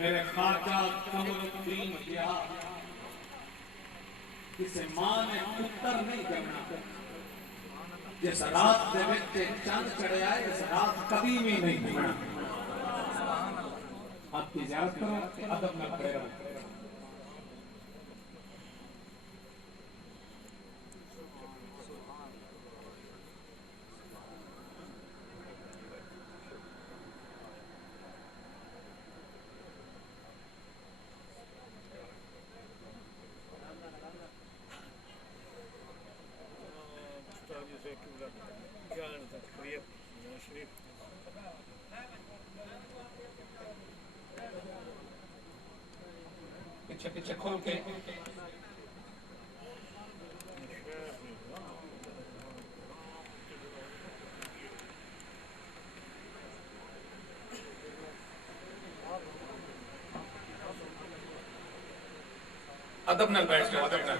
मेरे ख्वाजा कमरुद्दीन किया किसे मां ने पुत्र नहीं जमना जिस रात दे विच चंद चढ़िया इस रात कभी भी नहीं घूमना। आपकी इजाजत करो अदब में खड़े रहो। पीछे पीछे खोल के अदब नाल बैठ जाओ। अदब नाल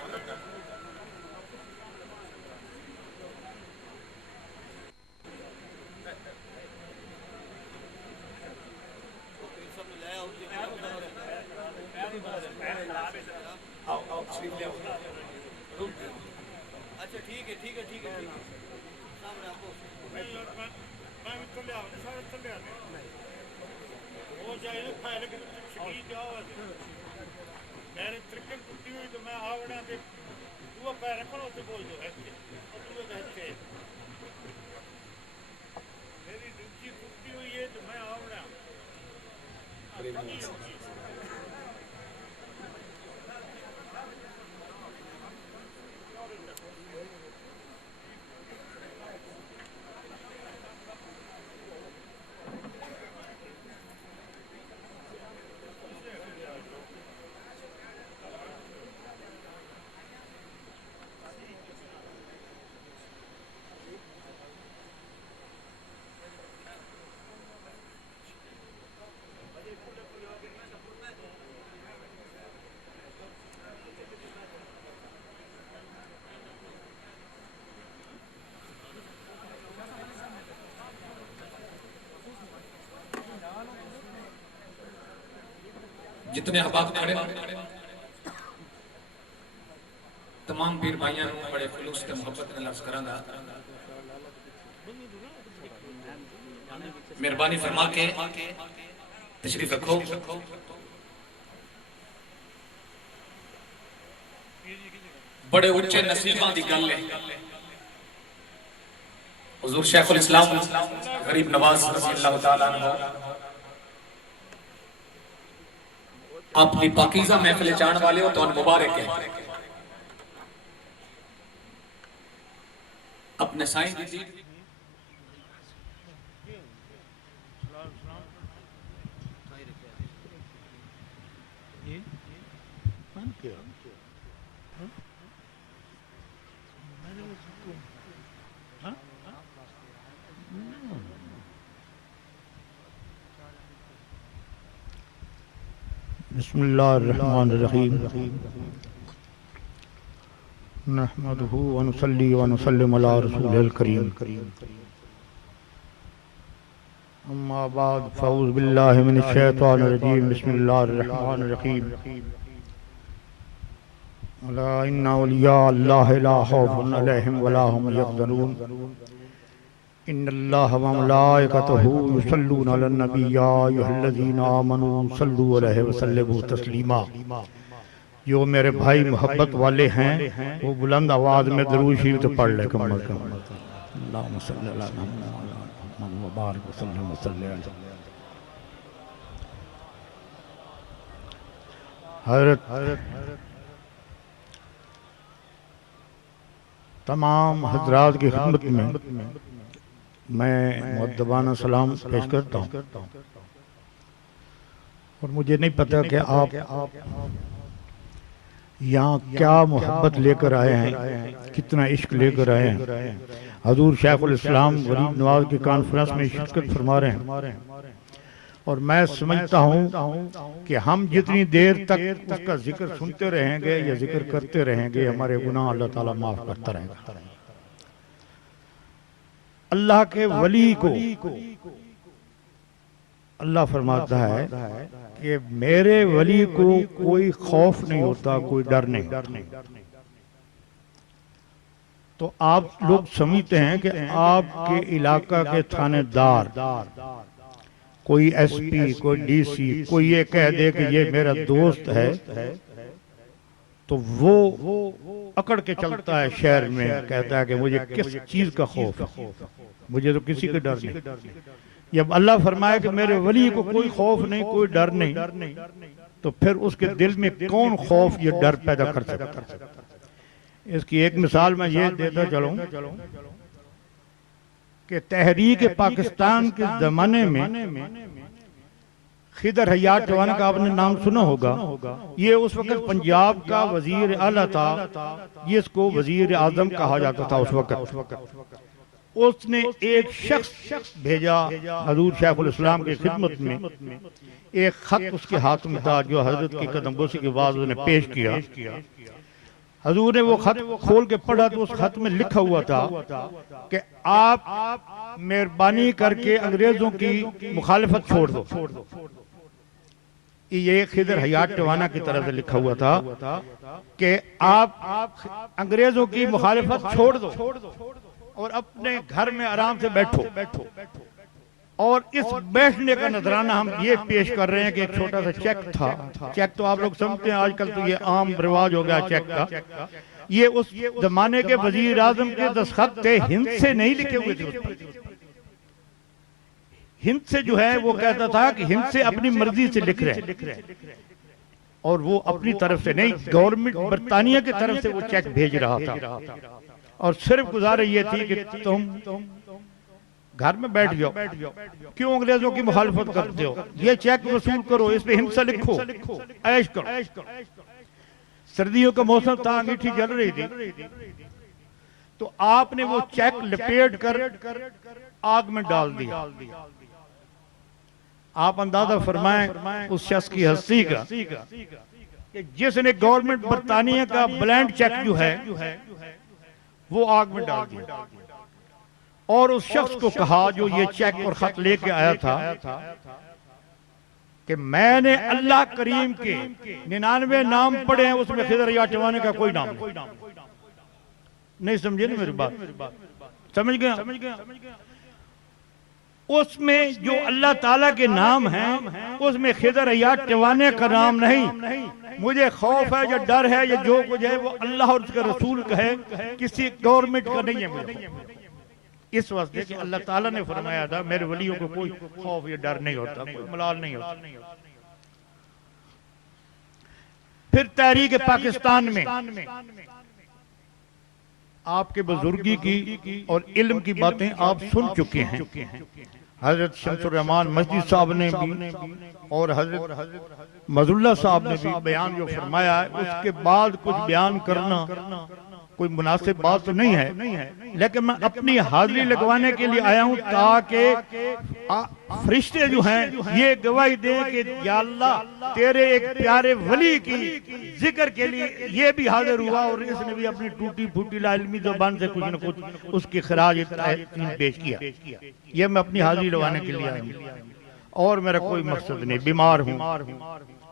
अच्छा ठीक है ठीक है ठीक है सामने आपको मैं भी चले आओ सारे चले आते हो जाए ना फाइल के शकील जाओ मेरे ट्रिकन टूटी हुई तो मैं आवड़ा के वो पैर पर उसे बोल दो ऐसे और तू कहते मेरी ड्यूटी टूटी हुई है तो मैं आवड़ा जितने अहबाब खड़े तमाम पीर भाइयों को बड़े खुलूस ते मोहब्बत नाल अर्ज करांगा मेहरबानी फरमा के तशरीफ रखो। बड़े उच्चे नसीबां दी गल है। हुजूर शेखुल इस्लाम गरीब नवाज रज़ी अल्लाह तआला अन्हु अपनी पाकीज़ा महफिल जान वाले हो तो मुबारक है। अपने साईं दी बिस्मिल्लाहिर्रहमानिर्रहीम नहमदुहु व नुसल्ली व नुसल्लिमु अला रसूलिल करीम अम्मा बाद फ़ऊज़ु बिल्लाहि मिनश शैतानिर रजीम बिस्मिल्लाहिर्रहमानिर्रहीम अला इन्ना औलिया अल्लाहि ला खौफुन अलैहिम व ला हुम यहज़नून इन्नल्लाह व मलाइकतहु युसल्लूना अलन नबी या अय्युहल्लज़ीना आमनू सल्लु अलैहि व सल्लिमू तस्लीमा। जो मेरे भाई मोहब्बत वाले हैं वो बुलंद आवाज में दरूद शरीफ तो पढ़ ले कम अज़ कम। अल्लाहुम्मा सल्लि अला मुहम्मद व बारिक व सल्लिम व सल्लिम अलैहि। हज़रत तमाम हजरात की खिदमत में मैं मुअद्दबाना सलाम पेश करता हूँ। और मुझे नहीं पता कि आप यहाँ क्या मोहब्बत लेकर आए हैं, कितना इश्क लेकर आए हैं। हजूर शेखुल इस्लाम गरीब नवाज की कॉन्फ्रेंस में शिरकत फरमा रहे हैं और मैं समझता हूँ कि हम जितनी देर तक उसका जिक्र सुनते रहेंगे या जिक्र करते रहेंगे, हमारे गुनाह अल्लाह ताला माफ करता रहेगा। अल्लाह के वली को अल्लाह फरमाता है कि मेरे वली को कोई खौफ नहीं होता, कोई डर नहीं। तो आप लोग समझते हैं कि आपके इलाका के थानेदार, कोई एसपी, कोई डीसी, कोई ये कह दे कि ये मेरा दोस्त है, तो वो अकड़ के चलता है शहर में, कहता है कि मुझे किस चीज का खौफ है, मुझे तो किसी का डर नहीं। जब अल्लाह फरमाए कि मेरे वली को कोई खौफ नहीं, कोई डर नहीं, तो फिर उसके दिल में कौन खौफ या डर पैदा कर सकता है। इसकी एक मिसाल मैं ये देता चलूं कि तहरीक पाकिस्तान के जमाने में खिदर हयात चौहान का आपने नाम सुना होगा। ये उस वक्त पंजाब का वजीर आला था, जिसको वजीर आजम कहा जाता था उस वक्त। उसने एक शख्स भेजा हजूर शेखुल इस्लाम की खिदमत में, एक खत उसके हाथ में था जो हजरत की कदमबोसी के बाद उसने पेश किया। हजूर ने वो खत खोल के पढ़ा तो उस खत में लिखा हुआ था कि आप मेहरबानी करके अंग्रेजों की मुखालिफत छोड़ दो। ये खिदर हयात टवाना की तरफ से लिखा हुआ था कि आप अंग्रेजों की मुखालिफत छोड़ दो और अपने घर में आराम से बैठो। और इस बैठने का नजराना हम ये पेश कर रहे हैं कि एक छोटा सा चेक था। चेक तो आप लोग समझते हैं, आजकल तो ये आम रिवाज हो गया चेक का। ये उस जमाने के वजीर आजम के दस्तखत थे, हिंद से नहीं लिखे हुए थे। हिंद से जो है वो कहता था कि हिंद से अपनी मर्जी से लिख रहे हैं, और वो अपनी तरफ से नहीं, गवर्नमेंट बरतानिया की तरफ से वो चेक भेज रहा था। और सिर्फ गुजारिश ये थी कि तुम घर में बैठ जाओ, क्यों अंग्रेजों की मुखालिफत करते हो, ये चेक वसूल करो, इस पे हिंसा लिखो, ऐश करो। सर्दियों का मौसम था, अंगीठी जल रही थी, तो आपने वो चेक लपेट कर आग में डाल दिया। आप अंदाजा फरमाएं उस शख्स की हस्ती का कि जिसने गवर्नमेंट बरतानिया का ब्लैंक चेक जो है वो आग में डाल दिया। और उस शख्स को कहा जो ये चेक और खत लेके आया था कि मैंने अल्लाह करीम के 99 नाम पढ़े हैं, उसमें खिदर हयात टवाने का कोई नाम नहीं। समझे ना मेरी बात? समझ गया? उसमें जो अल्लाह ताला के नाम हैं उसमें खिदर हयात टवाने का नाम नहीं। मुझे खौफ है या डर है या जो कुछ है वो अल्लाह और उसके रसूल का है, किसी गवर्नमेंट का नहीं है मुझे। इस वास्ते कि अल्लाह ताला ने फरमाया था मेरे वलियों को कोई खौफ या डर नहीं होता, कोई मलाल नहीं होता। फिर तहरीक पाकिस्तान में आपके बुजुर्गी की और इल्म की बातें आप सुन चुके हैं। हजरत शमसुर रहमान मस्जिद साहब ने भी और हजरत मजुल्ला साहब ने भी बयान जो फरमाया है, उसके बाद कुछ बयान करना कोई मुनासिब बात तो नहीं है, लेकिन मैं अपनी हाजिरी लगवाने के लिए आया हूं ताकि फरिश्ते जो हैं ये गवाही दें कि या अल्लाह तेरे एक प्यारे वली की जिक्र के लिए ये भी हाजिर हुआ और इसने भी अपनी टूटी फूटी लाइल्मी ज़बान से कुछ न कुछ उसकी खराज पेश किया। ये मैं अपनी हाजिरी लगवाने के लिए आया हूं और मेरा कोई मकसद नहीं। बीमार हूं,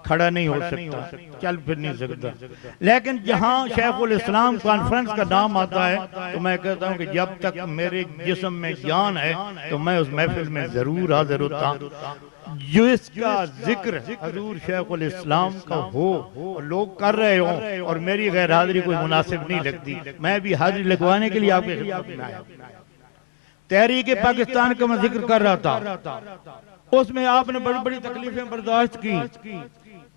खड़ा नहीं हो सकता, चल फिर नहीं सकता, लेकिन जहां शेखुल इस्लाम कॉन्फ्रेंस का नाम आता है तो मैं कहता हूं कि जब तक मेरे जिस्म में जान है तो मैं उस महफिल में जरूर हाजिर होता जो इसका जिक्र हजूर शेखुल इस्लाम का हो और लोग कर रहे हो और मेरी गैर हाजिरी कोई मुनासिब नहीं लगती। मैं भी हाजिरी लगवाने के लिए आपके खिदमत में आया। तहरीक पाकिस्तान का मैं जिक्र कर रहा था, उसमें आपने बड़ी बड़ी तकलीफें बर्दाश्त की,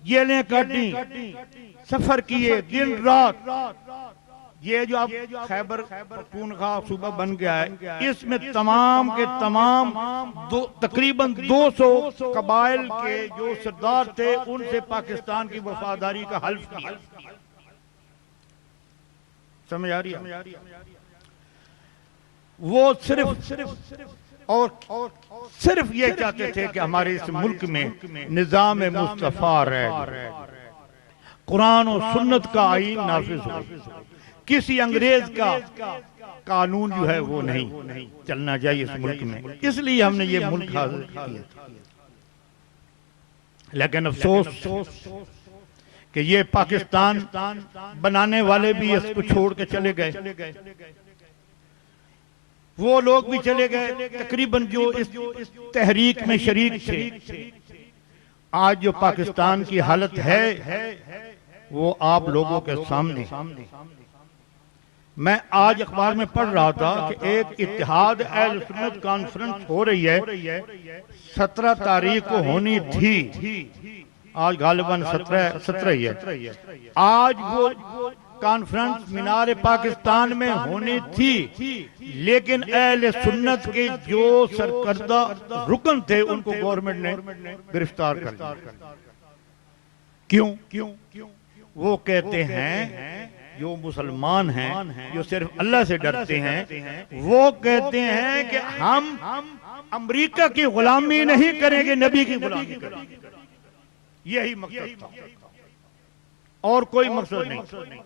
जेलें काटी, सफर किए, दिन रात ये जो आप खैबर पख्तूनख्वा सूबा बन गया है, इसमें तमाम के तमाम तकरीबन 200 कबाइल के जो सरदार थे उनसे पाकिस्तान की वफादारी का हल्फ किया। समझ आ रही है? वो सिर्फ ये चाहते थे कि हमारे इस मुल्क में निजाम मुस्तफा रहे, कुरान और सुन्नत का आईन नाफिज हो, किसी अंग्रेज का कानून जो है वो नहीं चलना चाहिए इस मुल्क में। इसलिए हमने ये मुल्क हासिल किया। लेकिन अफसोस कि ये पाकिस्तान बनाने वाले भी इसको छोड़ के चले गए, वो लोग भी चले गए तकरीबन जो इस तहरीक में शरीक थे। आज जो पाकिस्तान की हालत है वो आप लोगों के सामने। मैं आज अखबार में पढ़ रहा था कि एक इत्तेहाद अहले सुन्नत कॉन्फ्रेंस हो रही है, 17 तारीख को होनी थी, आज गालिबन 17 ही है। आज वो कॉन्फ्रेंस मीनार पाकिस्तान में होनी थी, लेकिन अहले सुन्नत के जो सरकर्दा रुकन थे उनको गवर्नमेंट ने गिरफ्तार कर लिया। क्यों? वो कहते हैं जो मुसलमान हैं, जो सिर्फ अल्लाह से डरते हैं, वो कहते हैं कि हम अमेरिका की गुलामी नहीं करेंगे, नबी की गुलामी करेंगे। यही मकसद था और कोई मकसद नहीं।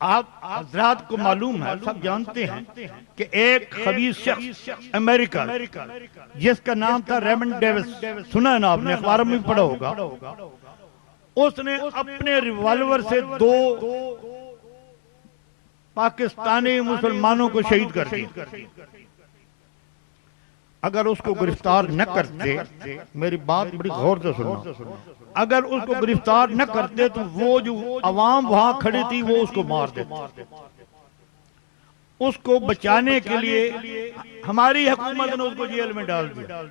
आप हजरात को मालूम है, सब जानते हैं कि एक खबीस शख्स अमेरिका जिसका नाम था रेमंड डेविस, सुना है ना आपने, अखबार में भी पढ़ा होगा। उसने अपने रिवॉल्वर से 2 पाकिस्तानी मुसलमानों को शहीद कर दिया। अगर उसको गिरफ्तार न करते, मेरी बात बड़ी गौर से सुनना, अगर उसको गिरफ्तार न करते तो वो जो अवाम वहां खड़ी थी वो उसको मार देते। उसको बचाने के लिए हमारी हुकूमत ने उसको जेल में डाल दिया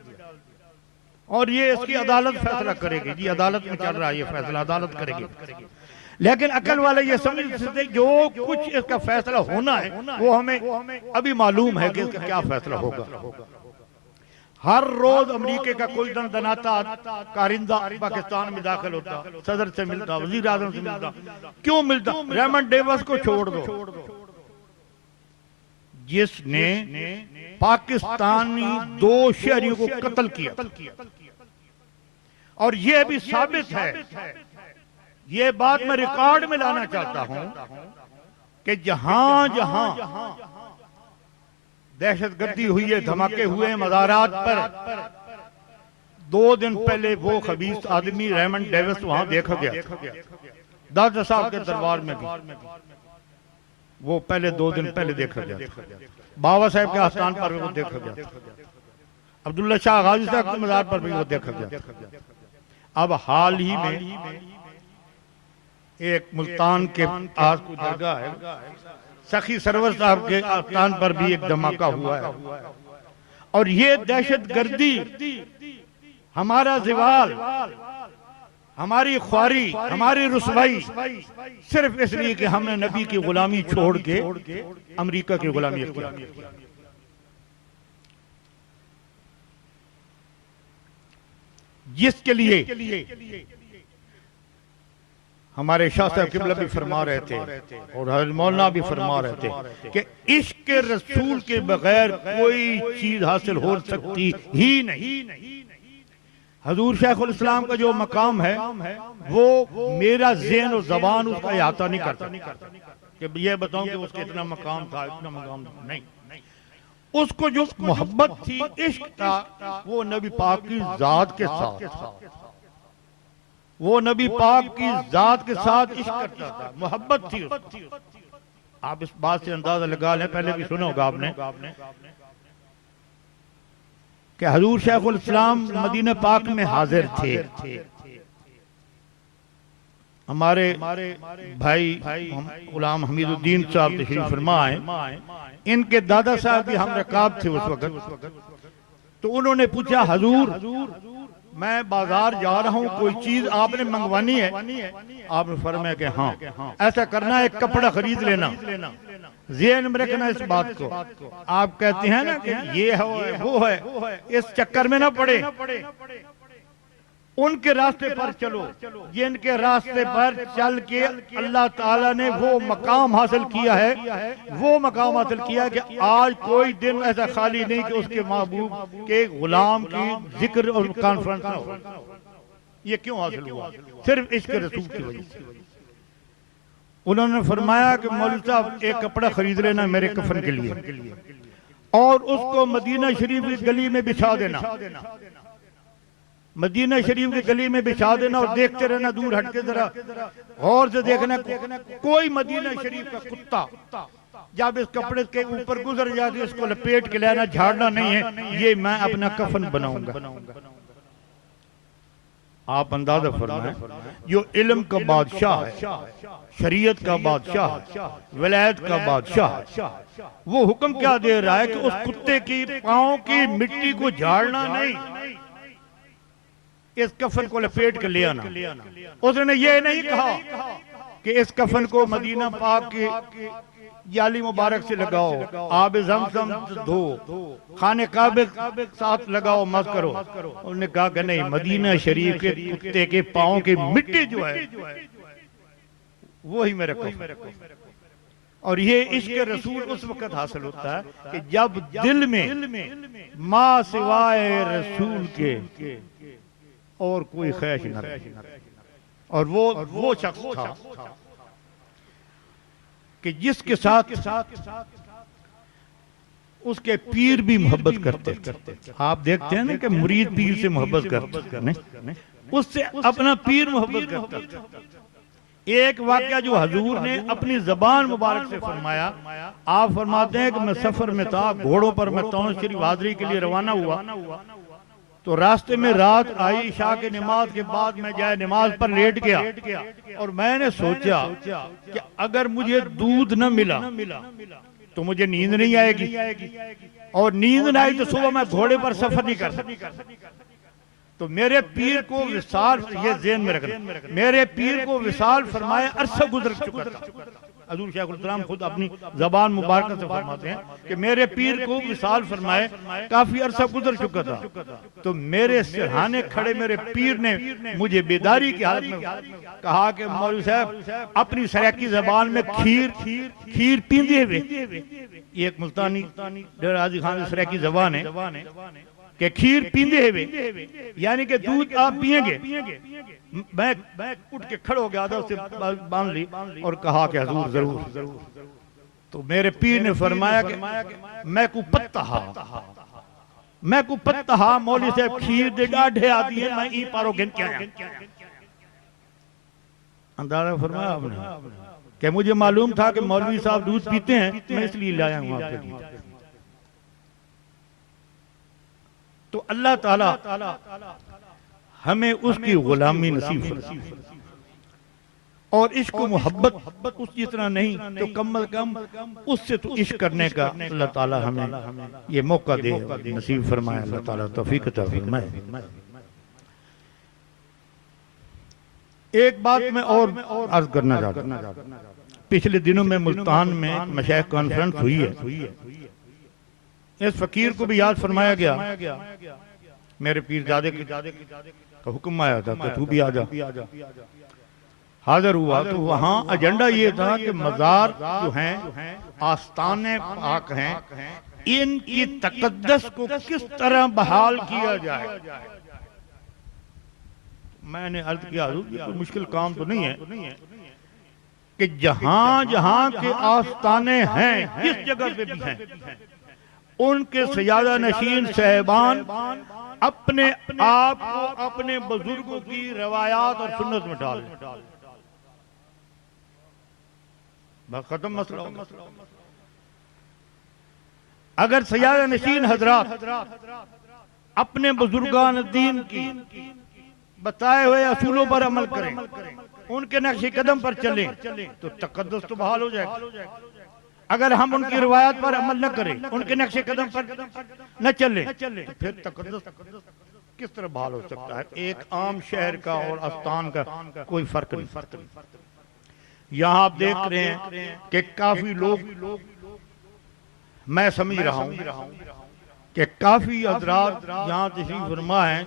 और ये इसकी अदालत फैसला करेगी। जी अदालत में चल रहा है ये फैसला, अदालत करेगी। लेकिन अकल वाले ये समझ सकते जो कुछ इसका फैसला होना है वो हमें अभी मालूम है कि इसका क्या फैसला होगा। हर रोज अमेरिका का कोई दनाता कारिंदा पाकिस्तान में दाखिल होता, सदर से मिलता, वजीर आजम से मिलता। क्यों मिलता? रेमंड डेविस को छोड़ दो, जिसने पाकिस्तानी 2 शहरियों को कत्ल किया। और यह भी साबित है, ये बात मैं रिकॉर्ड में लाना चाहता हूं कि जहां जहां दहशतगर्दी हुई है, धमाके हुए हैं मज़ारात पर, 2 दिन पहले वो खबीस आदमी रेमंड डेविस वहां देखा गया। दादा साहब के दरबार में भी वो पहले 2 दिन पहले देखा गया। बाबा साहब के आस्थान पर भी वो देखा गया। अब्दुल्ला शाह गाजी साहब के मज़ार पर भी वो देखा गया। अब हाल ही में एक मुल्तान के पास कोई दरगाह है, सखी सरवर साहब के आस्थान पर भी एक धमाका हुआ है। और ये दहशतगर्दी, हमारा ज़िवाल, हमारी ख्वारी, हमारी रुसवाई सिर्फ इसलिए कि हमने नबी की गुलामी छोड़ के अमेरिका की गुलामी इख्तियार की। जिसके लिए हमारे शाह साहब किबला भी फरमा रहे थे और हज़रत मौलाना भी फरमा रहे थे कि इश्क रसूल के बगैर कोई चीज हासिल हो सकती ही नहीं। हजूर शेखुल इस्लाम का जो मकाम है वो मेरा ज़हन और ज़बान उसका अहाता नहीं करता कि ये बताऊं कि उसका इतना मकाम था, इतना मकाम नहीं। उसको जो मोहब्बत थी, इश्क था, वो नबी पाक की जात के साथ, वो नबी पाक की जात के साथ इश्क करता था, मोहब्बत थी उसको। आप इस बात से अंदाजा लगा लें, पहले भी सुना होगा आपने कि हजूर शेखुल इस्लाम मदीना पाक में हाजिर थे। हमारे भाई गुलाम हमीदुद्दीन साहब तशरीफ फरमा आए, इनके दादा साहब भी हम रकाब थे उस वक्त। तो उन्होंने पूछा, हजूर मैं बाजार जा रहा हूँ, कोई चीज आपने मंगवानी है? आपने फरमाया कि हाँ, ऐसा करना है, एक कपड़ा खरीद लेना, ज़हन में रखना इस बात को। आप कहते हैं ना कि ये है वो है, इस चक्कर में ना पड़े, उनके रास्ते पर चलो जिनके रास्ते पर चल के अल्लाह ताला ने वो मकाम हासिल किया है, वो मकाम हासिल किया कि आज कोई दिन ऐसा खाली नहीं कि उसके महबूब के गुलाम की जिक्र और कॉन्फ्रेंस ना हो। ये क्यों हासिल हुआ? सिर्फ इसके रसूल की वजह से। उन्होंने फरमाया कि मौलवी साहब एक कपड़ा खरीद लेना मेरे कफन के लिए और उसको मदीना शरीफ की गली में बिछा देना, मदीना शरीफ की गली में बिछा देना और देखते रहना, दूर हटके जरा गौर से देखना, कोई मदीना शरीफ का कुत्ता जब इस कपड़े के ऊपर गुजर जाए तो इसको लपेट के लेना, झाड़ना नहीं है, ये मैं अपना कफन बनाऊंगा। आप अंदाजा फरमाएं, जो इल्म का बादशाह है, शरीयत का बादशाह, विलायत का बादशाह, वो हुक्म क्या दे रहा है कि उस कुत्ते की पांव की मिट्टी को झाड़ना नहीं, इस कफन को लपेट के ले आना। उसने ये नहीं कहा कि इस कफन को मदीना पाक की जाली मुबारक से लगाओ, आब ज़मज़म धो, खाने काबे साथ लगाओ, मत करो। उन्होंने कहा कि नहीं, मदीना शरीफ के कुत्ते के पांव की मिट्टी जो है वो ही मेरे कफन। और ये इश्क रसूल उस वक्त हासिल होता है कि जब दिल में माँ सिवाय रसूल के और कोई ख्वाहिश न रहे। और वो शख्स था कि जिसके साथ उसके पीर भी मोहब्बत करते थे। आप देखते हैं ना कि मुरीद पीर से मोहब्बत करते नहीं, उससे अपना पीर मोहब्बत करता था। एक वाकया जो हजूर ने अपनी जबान मुबारक से फरमाया, आप फरमाते हैं कि मैं सफर में था, घोड़ों पर मैं तौन शरीफ हाजिरी के लिए रवाना हुआ, तो रास्ते में रात आई, इशा के नमाज के बाद मैं जाए नमाज पर लेट गया और मैंने सोचा कि अगर मुझे दूध न मिला तो मुझे नींद नहीं आएगी, और नींद न आई तो सुबह मैं घोड़े पर सफर नहीं कर सकता। तो मेरे पीर को विसाल, ये ज़हन में रखना, मेरे पीर को विसाल फरमाए अरसा गुजर चुका था। हजूर शेखुल इस्लाम खुद अपनी जबान मुबारक से फरमाते हैं कि मेरे पीर को विसाल फरमाए काफी अरसा गुजर चुका था। तो मेरे सिरहाने खड़े मेरे पीर ने मुझे बेदारी की हालत में कहा कि मौलवी साहब अपनी सराकी जबान में खीर पींदे हुए, ये एक मुल्तानी डेरा गाजी खान सराकी जबान है कि खीर पींदे हुए, यानी कि दूध आप पिएंगे। मैं उठ के खड़े हो गया था, उससे बांध ली और कहा कि हुजूर जरूर। तो मेरे पीर ने फरमाया कि मैं को पत्ता हा मौलवी साहब खीर दे डाढ़े आदि है, मैं ई पारो गिन के आया। अंदाजा फरमाया आपने कि मुझे मालूम था कि मौलवी साहब दूध पीते हैं, मैं इसलिए लाया हूं आपके लिए। तो अल्लाह ताला हमें उसकी गुलामी नसीब फरमाए, और इश्क मोहब्बत उस जितना नहीं तो कम अज कम उससे तो इश्क करने का अल्लाह ताला हमें ये मौका दे, नसीब फरमाए। अल्लाह ताला तौफीक अता फरमाए। एक बात मैं और अर्ज करना चाहता हूं, पिछले दिनों में मुल्तान में मशाइख कॉन्फ्रेंस हुई है, इस फकीर को भी याद फरमाया गया, मेरे पीरजादे का हुक्म आया था कि तू भी आ जा। हाजिर हुआ तो वहां एजेंडा ये था कि मजार जो हैं, आस्ताने पाक हैं, इनकी तकद्दस को किस तरह बहाल किया जाए। मैंने अर्ज किया कोई मुश्किल काम तो नहीं है कि जहां जहां के आस्ताने हैं, जिस जगह पे भी हैं, उनके सयादा नशीन साहिबान अपने आप को अपने बुजुर्गों की रवायात और सुन्नत में डाल, बस खत्म मसला। अगर सयादा नशीन हजरात अपने बुजुर्गान दीन की बताए हुए असूलों पर अमल करें, उनके नक्शे कदम पर चलें, तो तकद्दुस तो बहाल हो जाएगा। अगर हम उनकी रिवायत पर अमल न करें, उनके नक्शे कदम पर न चले, तो फिर तकद्दुस किस तरह बहाल हो सकता है? एक आम शहर का और आस्थान का कोई फर्क नहीं। यहाँ आप देख रहे हैं कि काफी लोग, मैं समझ रहा हूँ कि काफी हजरात यहाँ तशरीफ फरमा है,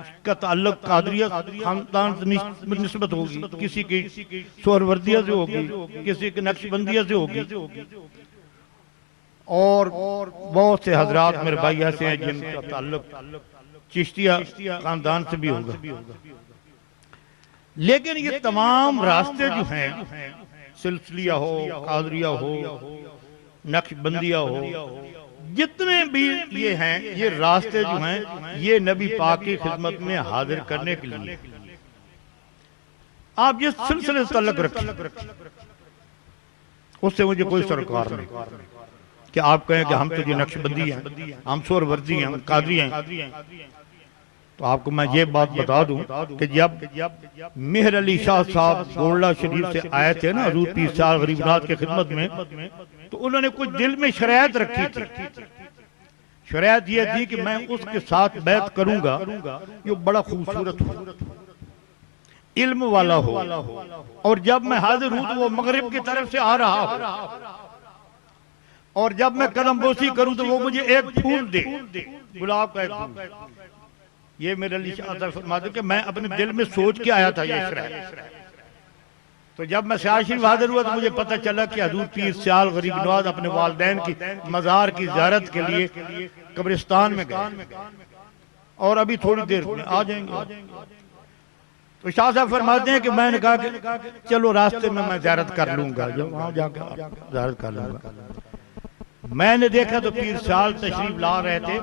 उसका ताल्लुक कादरिया खानदान से निस्बत होगी, किसी की सोहरवर्दिया से होगी, किसी की नक्शबंदिया से होगी, और बहुत से हजरात मेरे भाई ऐसे हैं जिनका ताल्लुक चिश्तिया खानदान से भी होगा। लेकिन ये तमाम रास्ते जो हैं, सिलसिलिया हो, कादरिया हो, नक्शबंदिया हो, जितने भी ये हैं, ये रास्ते जो हैं ये नबी पाक की खिदमत में हाजिर करने के लिए आप जिस सिलसिले से ताल्लुक रखें उससे मुझे कोई सरोकार नहीं कि आप कहें कि हम तो जो नक्शबंदी हैं, हम सोहरवर्दी हैं, हम कादरी हैं। तो आपको मैं ये बात बता दूं कि जब मेहर अली शाह साहब गोल्डा शरीफ से आए थे ना हजूर पीर साहब गरीबनाथ की खिदमत में, तो उन्होंने कुछ दिल में शरायत रखी थी। शरायत यह थी कि मैं उसके साथ बैत करूंगा जो बड़ा खूबसूरत हो, इल्म वाला हो, और जब मैं हाजिर हूं तो वो मगरिब की तरफ से आ रहा हो, और जब मैं कदम बोसी करूं तो वो मुझे एक फूल दे, गुलाब का एक फूल। ये मेरे अली शाह फरमाते कि मैं अपने दिल में सोच के आया था ये शरायत। तो जब मैं सियाल शरीफ हाजिर हुआ तो मुझे पता चला कि हजूर पीर सियाल गरीब नवाज अपने वालिदैन की मज़ार की ज़ियारत के लिए कब्रिस्तान में गए और अभी थोड़ी देर में आ जाएंगे। तो शाह साहब फरमाते हैं कि मैंने कहा कि चलो रास्ते में मैं ज़ियारत कर लूंगा, जब वहां जाकर ज़ियारत कर लूंगा। मैंने देखा तो पीर सियाल तशरीफ ला रहे थे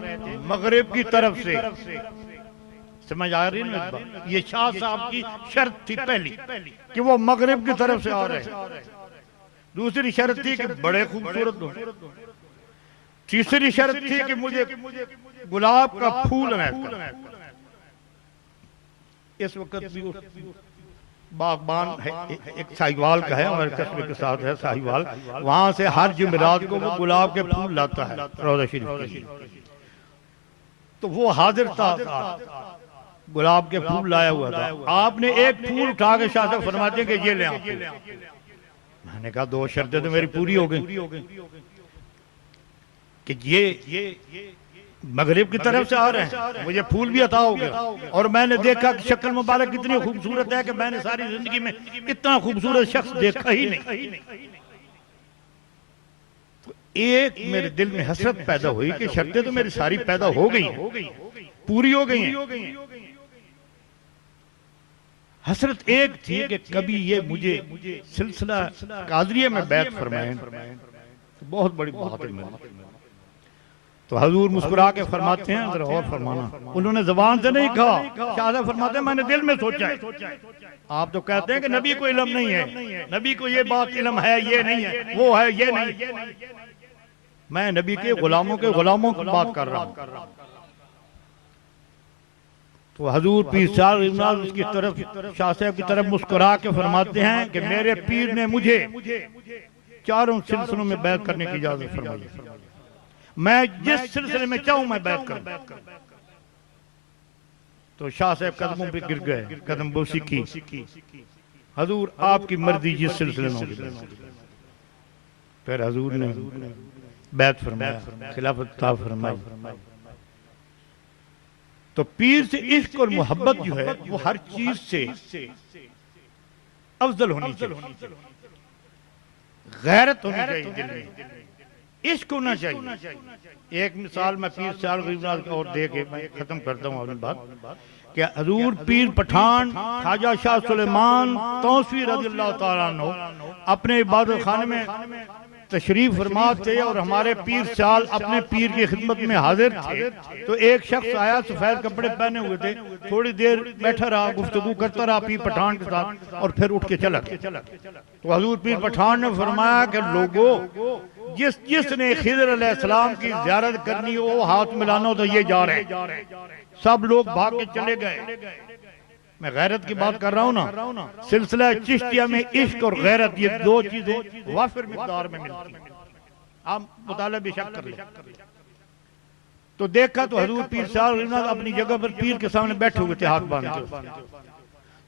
मगरिब की तरफ से। समझ आ रही ना? ये शाह साहब की शर्त थी पहली कि वो मगरिब की तरफ से आ रहे। दूसरी शर्त थी कि बड़े खूबसूरत हो। तीसरी शर्त थी कि मुझे गुलाब का फूल है। इस वक्त भी बागबान है, एक साहिवाल का है, हमारे कस्बे के साथ है साहिवाल, वहां से हर जुमेरात को वो गुलाब के फूल लाता है रौज़ा शरीफ के लिए। तो वो हाजिर था, गुलाब के फूल लाया हुआ था। आपने एक फूल उठा के शाह साहब फरमाते हैं कि ये ले आओ। मैंने कहा दो शर्तें तो मेरी पूरी हो गई कि ये मगरिब की तरफ से आ रहे हैं, मुझे फूल भी अता हो गया, और मैंने देखा कि शक्ल मुबारक इतनी खूबसूरत है कि मैंने सारी जिंदगी में इतना खूबसूरत शख्स देखा ही नहीं। तो एक मेरे दिल में हसरत पैदा हुई कि शर्तें तो मेरी सारी पैदा हो गई, पूरी हो गई हैं। हसरत एक थी कि कभी ये मुझे सिलसिला कादरिया में बैत फरमाए, तो बहुत बड़ी बात है। तो हजूर मुस्कुरा के फरमाते हैं, जरा और फरमाना। उन्होंने जबान से नहीं कहा, शाह साहब फरमाते हैं मैंने दिल में सोचा है। आप तो कहते हैं कि नबी को इल्म नहीं है, नबी को ये बात इल्म है, ये नहीं है, वो है, ये नहीं। मैं नबी के गुलामों की बात कर रहा हूं। तो हजूर पीर साहब उसकी तरफ, शाह साहब की तरफ मुस्कुरा के फरमाते हैं कि मेरे पीर ने मुझे चारों सिलसिलों में बैत करने की इजाजत फरमाई, मैं जिस सिलसिले में चाहूं मैं बैत करूं। तो शाह साहब कदमों पे गिर गए, कदम बोसी की, हजूर आपकी मर्जी जिस सिलसिले में होगी। फिर हजूर ने बैत फरमाया, खिलाफत फरमाई। तो पीर से इश्क और मोहब्बत जो है वो हर चीज से अफजल होनी चाहिए, गैरत होनी चाहिए दिल में, इश्क होना चाहिए। एक मिसाल मैं पीर साल गरीबनाथ और दे के मैं खत्म करता हूँ अपनी बात कि हजूर पीर पठान ख्वाजा शाह सुलेमान तौसी रज़ियल्लाहु ताला अन्हु अपने इबादत खाने में तशरीफ फरमा थे और हमारे पीर साल अपने पीर की खिदमत में हाजिर थे। तो एक शख्स आया, सफेद कपड़े पहने हुए थे, थोड़ी देर बैठा रहा, गुफ्तगू करता रहा पीर पठान के साथ, और फिर उठ के चला गया। तो हजूर पीर पठान ने फरमाया कि लोगों, जिसने खिज़र अलैहिस्सलाम की ज़ियारत करनी हो, हाथ मिलाना हो, तो ये जा रहे हैं। सब लोग भाग के चले गए। मैं गैरत की बात कर रहा हूँ ना, सिलसिला चिश्तिया में इश्क और गैरत ये दो चीजें वाफिर मिक़दार में मिलती हैं। आप मुताला बेशक कर लें। तो देखा तो हजूर पीर साहब अपनी जगह पर पीर के सामने बैठे हुए थे, हाथ बांध के।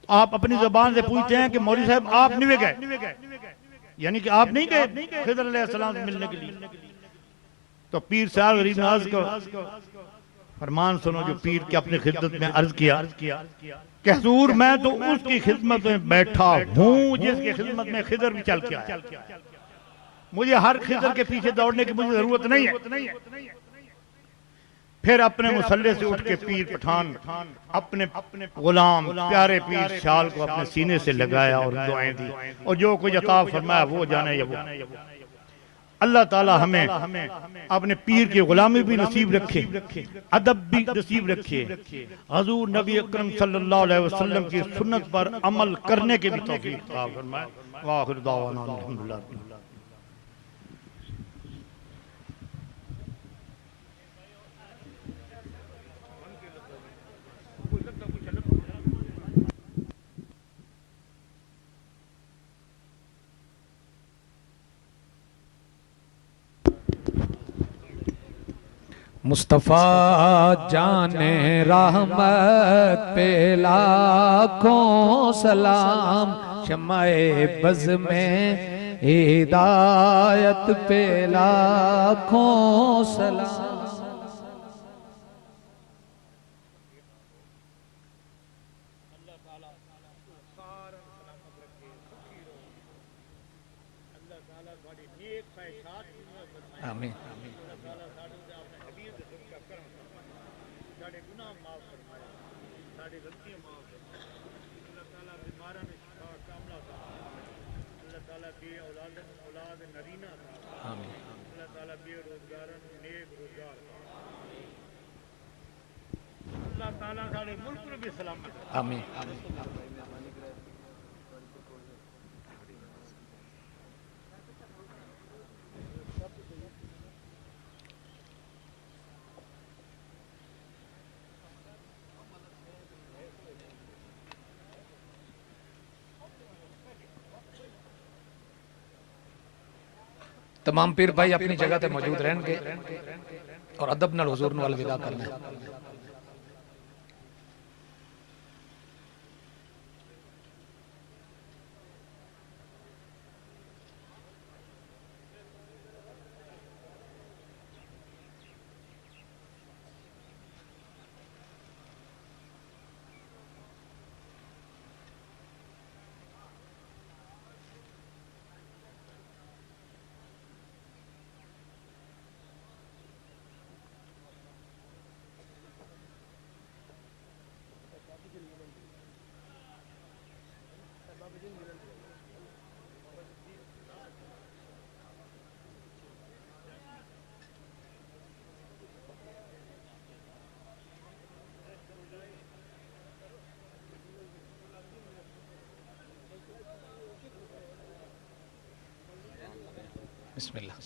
आप अपनी जबान से पूछते हैं कि मौलवी साहब आप नहीं गए, यानी कि आप नहीं गए खिदर अलैहिस्सलाम से मिलने के लिए। तो पीर साहब गरीब नवाज को फरमान सुनो जो पीर के अपनी खिदमत में अर्ज किया कि हुजूर मैं तो उसकी खिदमत में बैठा हूँ जिसकी खिदमत में खिदर भी चल के आया। मुझे हर खिदर के पीछे दौड़ने की मुझे जरूरत नहीं है। फिर अपने मुसल्ले से उठ के पीर पठान अपने गुलाम प्यारे पीर शाल को अपने सीने से लगाया और दुआएं दी, और जो कुछ अता फरमाया वो जाने या वो। अल्लाह ताला हमें अपने पीर की गुलामी भी नसीब रखे, अदब भी नसीब रखे, हजूर नबी अकरम सल्लल्लाहु अलैहि वसल्लम की सुन्नत पर अमल करने के भी तौफीक अता फरमाए। वाखिर दावाना अल्हम्दुलिल्लाह। मुस्तफ़ा जाने रहमत पे लाखों सलाम, शम्माए बज़ में हिदायत पे लाखों सलाम। आमीन। आमीन। तमाम पीर भाई अपनी जगह पे मौजूद रहेंगे और अदब नाल हुजूर नाल विदा करना है। बिस्मिल्लाह।